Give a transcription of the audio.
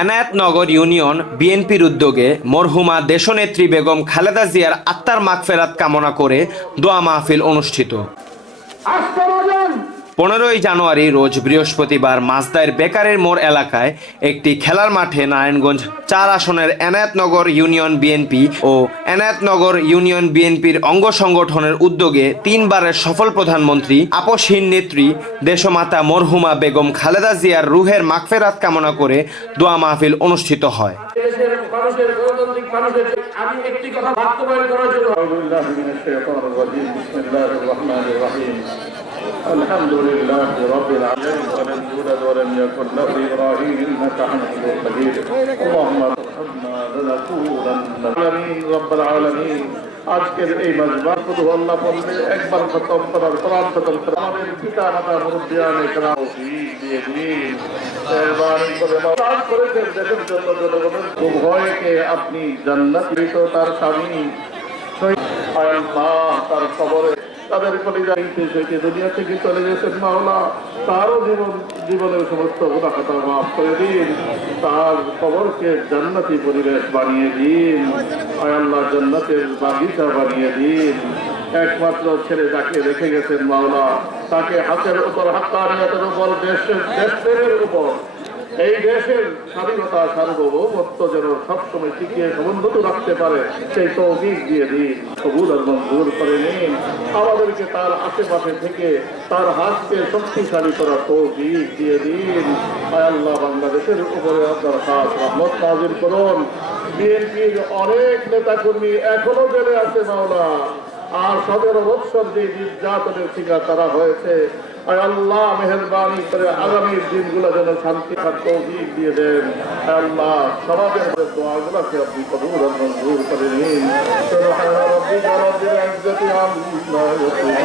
Enayetnagar union বিএনপির উদ্যোগে মরহুমা দেশনেত্রী বেগম খালেদা জিয়ার আত্মার মাগফিরাত কামনা করে দোয়া মাহফিল অনুষ্ঠিত। 15ই জানুয়ারি রোজ বৃহস্পতিবার মাসদাইর বেকারের মোড় এলাকায় একটি খেলার মাঠে নারায়ণগঞ্জ 4 আসনের এনায়েতনগর ইউনিয়ন বিএনপি ও এনায়েতনগর ইউনিয়ন বিএনপির অঙ্গ সংগঠনের উদ্যোগে 3 বারের সফল প্রধানমন্ত্রী আপসহীন নেত্রী দেশমাতা মরহুমা বেগম খালেদা জিয়ার রুহের মাগফিরাত কামনা করে দোয়া মাহফিল অনুষ্ঠিত হয়। الحمد لله رب العالمين ولم يولد ولم يكن له إبراهيم إنك حميد مجيد اللهم ارحمنا لنكونن من رب العالمين আজকের এই মজবার শুধু আল্লাহ বলবে একবার খতম করার কোরআন খতম করা আমাদের পিতা মাতা মুরব্বিয়ানে কেরাম দিয়ে দিন মেহরবানি করে মাফ করে দেন দেশের জন্য জনগণের উভয়কে আপনি জান্নাত দিত তার স্বামী আল্লাহ তার খবরে তাদের কলিজাইতে থেকে দুনিয়া থেকে চলে গেছেন মাওলা তারও জীবনের সমস্ত গুনাহ খাতা মাফ করে দিন তার কবরকে জান্নাতি পরিবেশ বানিয়ে দিন আল্লাহ জান্নাতের বাগিচা বানিয়ে দিন একমাত্র ছেলে যাকে রেখে গেছেন মাওলা তাকে হাতের উপর হাক্কানিয়াতের উপর দেশের উপর এই দেশের স্বাধীনতা সার্বভৌমত্ব যেন সবসময় টিকিয়ে সমুন্নত রাখতে পারে সেই তৌফিক দিয়ে দিন কবুল আর মঞ্জুর করে নিন আমাদেরকে তার আশেপাশে থেকে তার হাতকে শক্তিশালী করার তৌফিক দিয়ে দিন আল্লাহ বাংলাদেশের উপরে আপনার খাস রহমত নাযিল করুন বিএনপির অনেক নেতাকর্মী এখনো জেলে আছে মাওলা আর 17 বছর যে নির্যাতনের শিকার তারা হয়েছে আল্লাহ মেহেরবানি করে আগামী দিনগুলো যেন শান্তি আর তৌফিক দিয়ে দেন আল্লাহ সমাজের দোয়াগুলোকে আপনি কবুল আর মঞ্জুর করে নিন সুবহান রাব্বিকা রাব্বিল ইজ্জাতি আম্মা ইয়াসিফুন